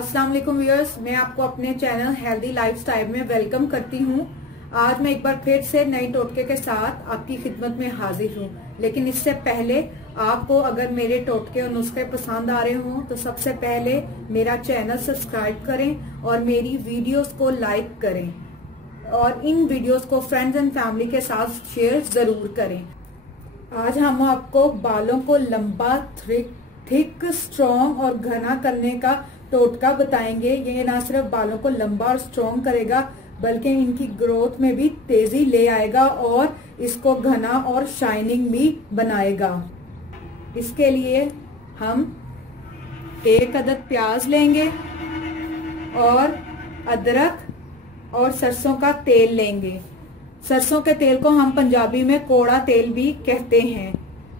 अस्सलाम वालेकुम व्यूअर्स, मैं आपको अपने चैनल हेल्दी लाइफस्टाइल में वेलकम करती हूँ। आज मैं एक बार फिर से नई टोटके के साथ आपकी खिदमत में हाजिर हूँ। लेकिन इससे पहले आपको अगर मेरे टोटके और नुस्खे पसंद आ रहे हों तो सबसे पहले मेरा चैनल सब्सक्राइब करें और मेरी वीडियोस को लाइक करें और इन वीडियोस को फ्रेंड्स एंड फैमिली के साथ शेयर जरूर करें। आज हम आपको बालों को लंबा, थिक, स्ट्रॉन्ग और घना करने का टोटका बताएंगे। ये ना सिर्फ बालों को लंबा और स्ट्रॉन्ग करेगा बल्कि इनकी ग्रोथ में भी तेजी ले आएगा और इसको घना और शाइनिंग भी बनाएगा। इसके लिए हम 1 अदद प्याज लेंगे और अदरक और सरसों का तेल लेंगे। सरसों के तेल को हम पंजाबी में कोड़ा तेल भी कहते हैं।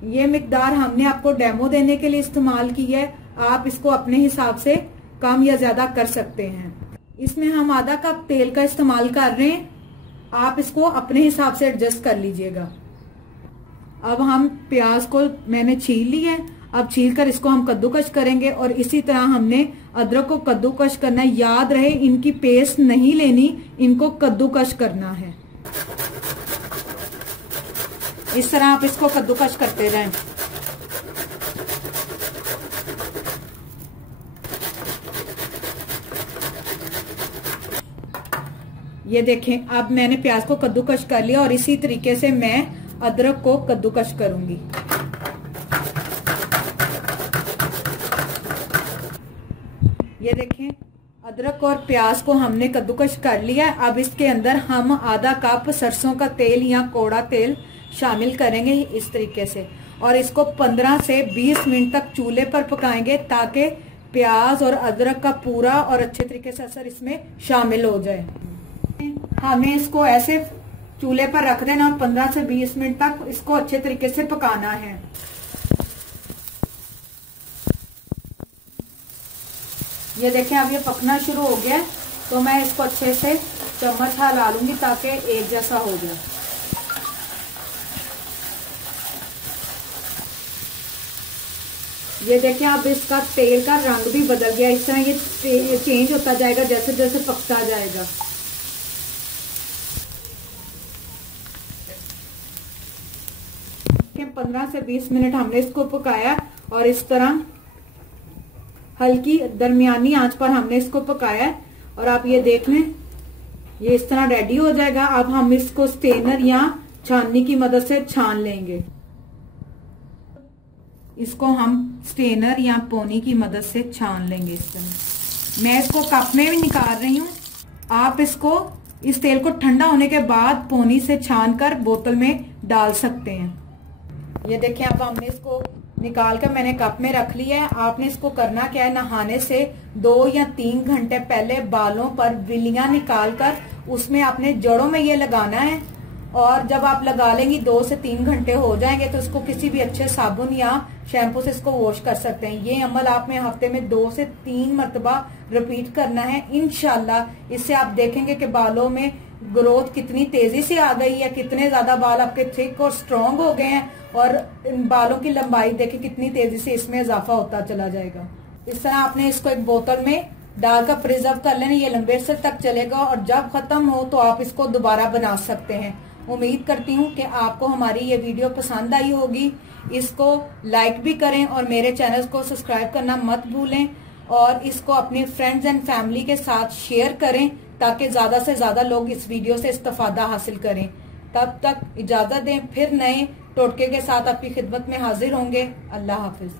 ये मिकदार हमने आपको डेमो देने के लिए इस्तेमाल की है। आप इसको अपने हिसाब से कम या ज्यादा कर सकते हैं। इसमें हम आधा कप तेल का इस्तेमाल कर रहे हैं, आप इसको अपने हिसाब से एडजस्ट कर लीजिएगा। अब हम प्याज को मैंने छील लिया है, अब छील कर इसको हम कद्दूकश करेंगे और इसी तरह हमने अदरक को कद्दूकश करना है। याद रहे इनकी पेस्ट नहीं लेनी, इनको कद्दूकश करना है। इस तरह आप इसको कद्दूकश करते रहें। ये देखें, अब मैंने प्याज को कद्दूकश कर लिया और इसी तरीके से मैं अदरक को कद्दूकश करूंगी। ये देखें, अदरक और प्याज को हमने कद्दूकश कर लिया। अब इसके अंदर हम आधा कप सरसों का तेल या कोड़ा तेल शामिल करेंगे इस तरीके से और इसको 15 से 20 मिनट तक चूल्हे पर पकाएंगे ताकि प्याज और अदरक का पूरा और अच्छे तरीके से असर इसमें शामिल हो जाए। हमें इसको ऐसे चूल्हे पर रख देना और 15 से 20 मिनट तक इसको अच्छे तरीके से पकाना है। ये देखें, अब ये पकना शुरू हो गया तो मैं इसको अच्छे से चम्मच हिला लूंगी ताकि एक जैसा हो जाए। ये देखें, अब इसका तेल का रंग भी बदल गया। इस तरह ये चेंज होता जाएगा जैसे जैसे पकता जाएगा। के 15 से 20 मिनट हमने इसको पकाया और इस तरह हल्की दरमियानी आंच पर हमने इसको पकाया और आप ये देख लें, ये इस तरह रेडी हो जाएगा। अब हम इसको स्टेनर या छाननी की मदद से छान लेंगे। इसको हम स्टेनर या पोनी की मदद से छान लेंगे। इस तरह मैं इसको कप में भी निकाल रही हूँ। आप इसको इस तेल को ठंडा होने के बाद पोनी से छान कर बोतल में डाल सकते हैं। ये देखिए, अब हमने इसको निकाल कर मैंने कप में रख लिया है। आपने इसको करना क्या है, नहाने से 2 या 3 घंटे पहले बालों पर विलियां निकाल कर उसमें अपने जड़ों में ये लगाना है और जब आप लगा लेंगी 2 से 3 घंटे हो जाएंगे तो इसको किसी भी अच्छे साबुन या शैम्पू से इसको वॉश कर सकते हैं। ये अमल आपने हफ्ते में 2 से 3 मरतबा रिपीट करना है। इंशाल्लाह इससे आप देखेंगे कि बालों में ग्रोथ कितनी तेजी से आ गई है, कितने ज्यादा बाल आपके थिक और स्ट्रॉन्ग हो गए हैं और इन बालों की लंबाई देखें कितनी तेजी से इसमें इजाफा होता चला जाएगा। इस तरह आपने इसको एक बोतल में डालकर प्रिजर्व कर लेना। ये लंबे अरसे तक चलेगा और जब खत्म हो तो आप इसको दोबारा बना सकते हैं। उम्मीद करती हूँ कि आपको हमारी ये वीडियो पसंद आई होगी। इसको लाइक भी करें और मेरे चैनल को सब्सक्राइब करना मत भूलें और इसको अपने फ्रेंड्स एंड फैमिली के साथ शेयर करें ताकि ज्यादा से ज्यादा लोग इस वीडियो से इस्तेफादा हासिल करें। तब तक इजाजत दें, फिर नए टोटके के साथ आपकी खिदमत में हाजिर होंगे। अल्लाह हाफिज।